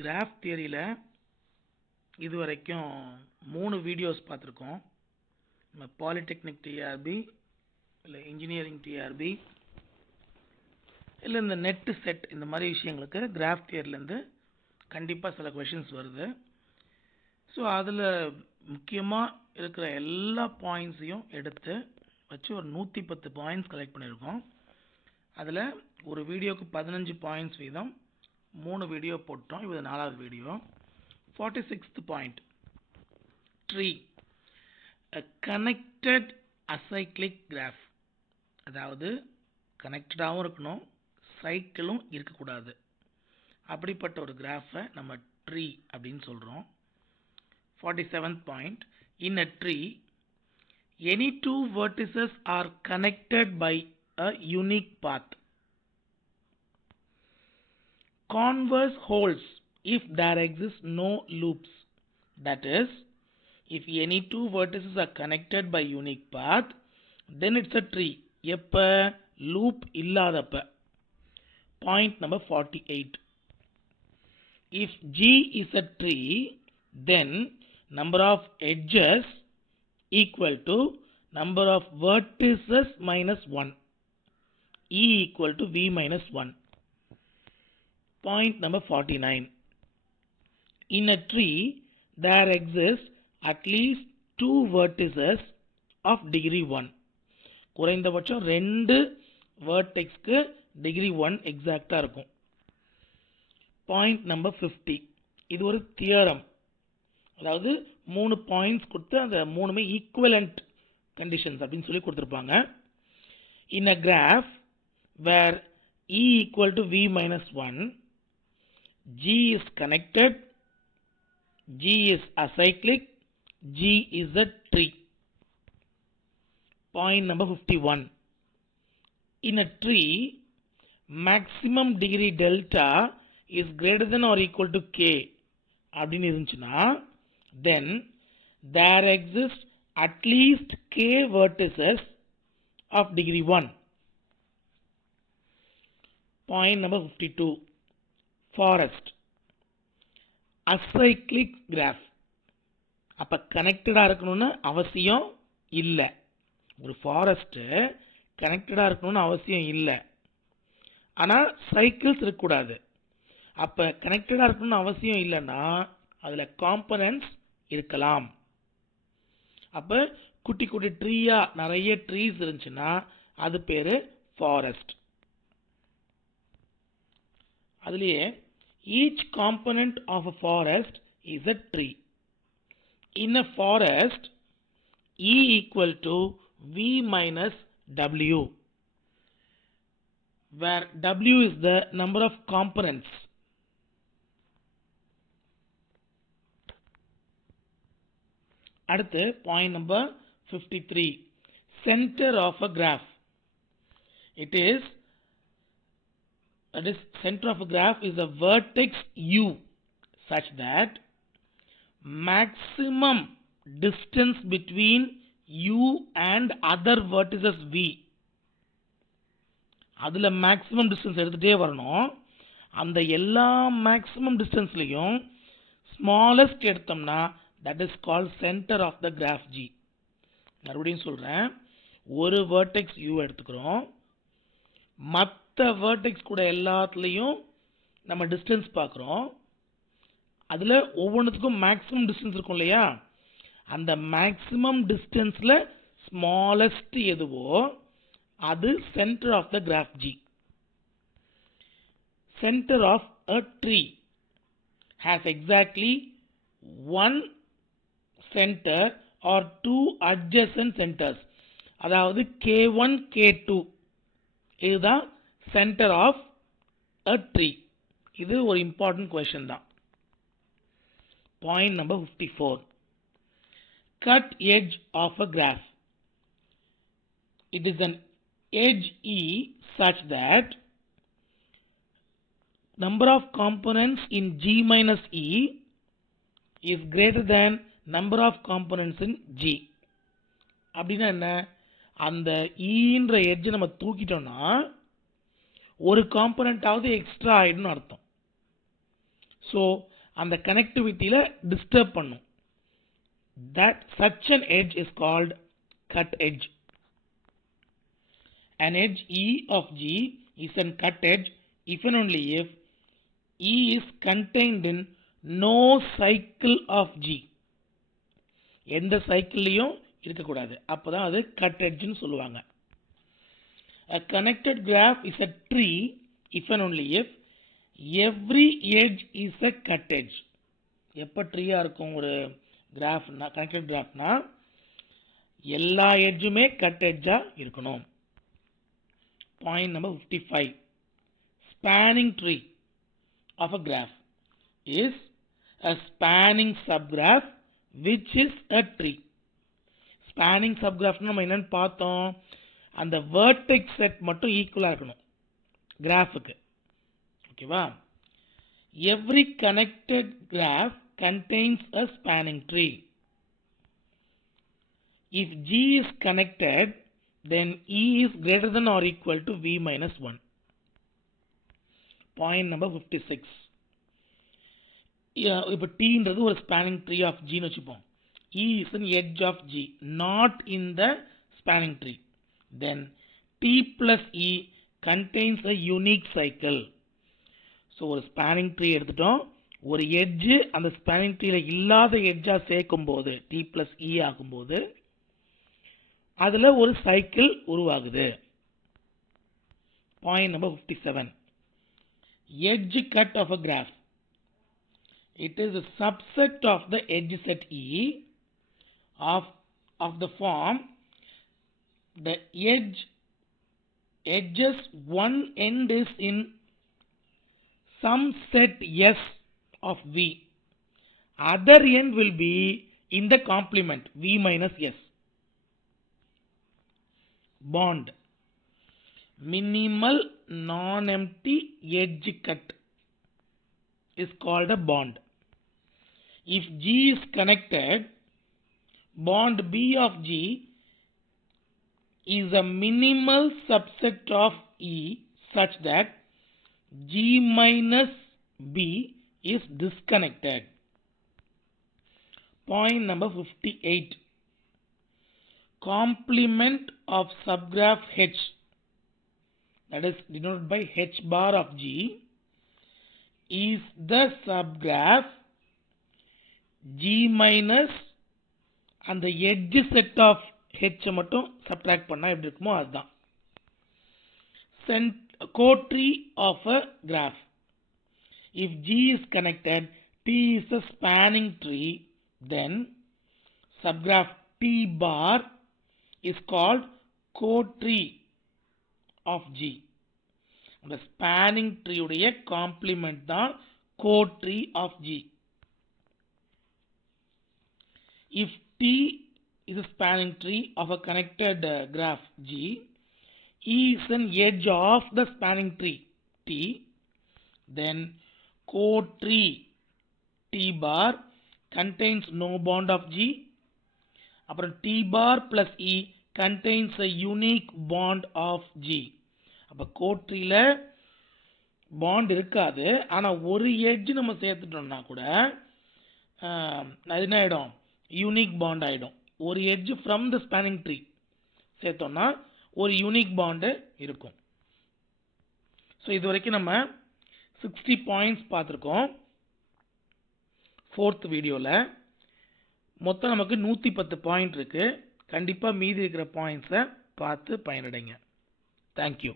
Graph தியரியில் இதுவரைக்கும் 3 videos பார்த்துருக்கோம். நம்ம பாலிடெக்னிக் டிஆர்பி இல்லை இன்ஜினியரிங் டிஆர்பி இல்லை இந்த நெட்டு செட் இந்த மாதிரி விஷயங்களுக்கு கிராஃப் தியரிலேருந்து கண்டிப்பாக சில கொஷின்ஸ் வருது. ஸோ அதில் முக்கியமாக இருக்கிற எல்லா பாயிண்ட்ஸையும் எடுத்து வச்சு ஒரு 110 பாயிண்ட்ஸ் கலெக்ட் பண்ணியிருக்கோம். அதில் ஒரு வீடியோக்கு 15 பாயிண்ட்ஸ் வீதம் 3 வீடியோ போட்டோம். இது 4வது video. 46th point, tree a connected acyclic graph. அதாவது கனெக்டடாகவும் இருக்கணும், சைக்கிளும் இருக்கக்கூடாது. அப்படிப்பட்ட ஒரு கிராஃபை நம்ம ட்ரீ அப்படின்னு சொல்கிறோம். 47th point, in a tree any two vertices are connected by a unique path. Converse holds if there exist no loops. That is, if any two vertices are connected by unique path, then it's a tree. எப்ப loop இல்லாதப்ப. Point number 48. If G is a tree, then number of edges equal to number of vertices minus 1. E equal to V minus 1. Point number 49. In a tree, there exists at least 2 vertices of degree 1. குறைந்தபட்சம் 2 vertexக்கு degree 1 எக்ஸாக்டா இருக்கும். Point number 50. இது ஒரு theorem. அதாவது 3 points கொடுத்து அந்த 3மே equivalent conditions அப்படின்னு சொல்லி கொடுத்துருப்பாங்க. In a graph where E equal to V minus 1, G is connected, G is acyclic, G is a tree. Point number 51. In a tree, maximum degree delta is greater than or equal to K அப்படின்னு இருந்துச்சுன்னா, then there exists at least K vertices of degree 1. Point number 52. Forest. Acyclic graph. அப்ப கனெக்டடா இருக்கணும்னு அவசியம் இல்லை. ஒரு forest கனெக்டடா இருக்கணும்னு அவசியம் இல்லை. ஆனா சைக்கிள்ஸ் இருக்கக்கூடாது. அப்ப கனெக்டடா இருக்கணும்னு அவசியம் இல்லைன்னா அதுல காம்பனன்ட்ஸ் இருக்கலாம். அப்ப குட்டி குட்டி ட்ரீயா நிறைய ட்ரீஸ் இருந்துச்சுன்னா அது பேரு ஃபாரஸ்ட். அதுலயே each component of a forest is a tree. In a forest, E equal to V minus W, where W is the number of components. அடுத்து point number 53. Center of a graph. That is, center of a graph is a vertex U such that maximum distance between U and other vertices V. அதுல maximum distance எடுத்துட்டே வரணும். அந்த எல்லா maximum distanceலயும் smallest எடுத்தோம்னா that is called center of the graph G. மறுபடியும் சொல்றேன், ஒரு vertex U எடுத்துக்கிறோம், மற்ற vertex கூட எல்லாத்துலயும் நம்ம distance பார்க்கிறோம். அதுல ஒவ்வொன்றுத்துக்கும் மேக்ஸிமம் டிஸ்டன்ஸ் இருக்கும் இல்லையா, அந்த மேக்ஸிமம் டிஸ்டன்ஸ்ல ஸ்மாலஸ்ட் எதுவோ அது centre of the graph G. Centre of a tree has exactly one center or two adjacent centers. அதாவது K1 K2 இதுதான் சென்டர் ஆஃப் a tree. இது ஒரு இம்பார்ட்டன்ட் கொஸ்டின் தான். Point number 54. Cut edge of a graph. It is an edge E such that number of components in G minus E is greater than number of components in G. அப்படின்னா என்ன, அந்த ஈன்ற edge நம்ம தூக்கிட்டோம்னா ஒரு component ஆவது extra ஆயிடும்னு அர்த்தம். So அந்த கனெக்டிவிட்டியில் disturb பண்ணும். That such an edge is called cut edge. An edge E of G is a cut edge if and only if E is contained in no cycle of G. எந்த சைக்கிள்லையும் இருக்கக்கூடாது, அப்போதான் அது cut எட்ஜ்னு சொல்லுவாங்க. A connected graph is a tree if and only if every edge is a cut edge. எப்போ ட்ரீயா இருக்கும் ஒரு கிராஃப்னா, connected கிராஃப்னா எல்லா எட்ஜுமே cut எட்ஜா இருக்கணும். Point number 55. Spanning tree of a graph is a spanning subgraph which is a tree. Spanning subgraph நம்ம என்னன்னு பார்த்தோம், அந்த vertex set மட்டும் ஈக்குவலா இருக்கணும் கிராஃபுக்கு. ஓகேவா? Every connected graph contains a spanning tree. If G is connected, then E is greater than or equal to V minus 1. Point number 56. இப்போ Tன்றது ஒரு spanning tree of G னு வச்சுப்போம். E is an edge of G, not in the spanning tree. Then T plus E contains a unique cycle. So ஒரு spanning tree எடுத்துட்டோம், ஒரு edge அந்த spanning ட்ரீல இல்லாத எட்ஜா சேர்க்கும் போது T plus E ஆகும்போது அதுல ஒரு சைக்கிள் உருவாகுது. Point number 57. Edge cut of a graph. It is a subset of the edge set E of the form the edges one end is in some set S of V. Other end will be in the complement V minus S. Bond. Minimal non-empty edge cut is called a bond. If G is connected, bond B of G is a minimal subset of E such that G minus B is disconnected. Point number 58. Complement of subgraph H, that is denoted by H bar of G, is the subgraph G minus and the edge set of H மட்டும் subtract பண்ணா எப்படி இருக்குமோ அதுதான். Cotree of a graph. If G is connected, T is a spanning tree, then subgraph T bar is called cotree of G. The spanning tree உடைய complement தான் cotree of G. If T is a spanning tree of a connected graph G, E is an edge of the spanning tree T, then cotree T bar contains no bond of G. அப்புறம் T bar plus E contains a unique bond of G. அப்ப கோட்ரியில bond இருக்காது, ஆனா ஒரு edge நம்ம சேர்த்துட்டோம்னா கூட அது என்ன ஆயிடும், யூனிக் பாண்ட் ஆயிடும். ஒரு edge from the spanning tree சேர்த்தோம்னா ஒரு யூனிக் பாண்டு இருக்கும். ஸோ இது வரைக்கும் நம்ம 60 பாயிண்ட்ஸ் பார்த்துருக்கோம் 4th வீடியோவில். மொத்தம் நமக்கு 110 பாயிண்ட் இருக்கு. கண்டிப்பாக மீதி இருக்கிற பாயிண்ட்ஸை பார்த்து பயனடைங்க. தேங்க்யூ.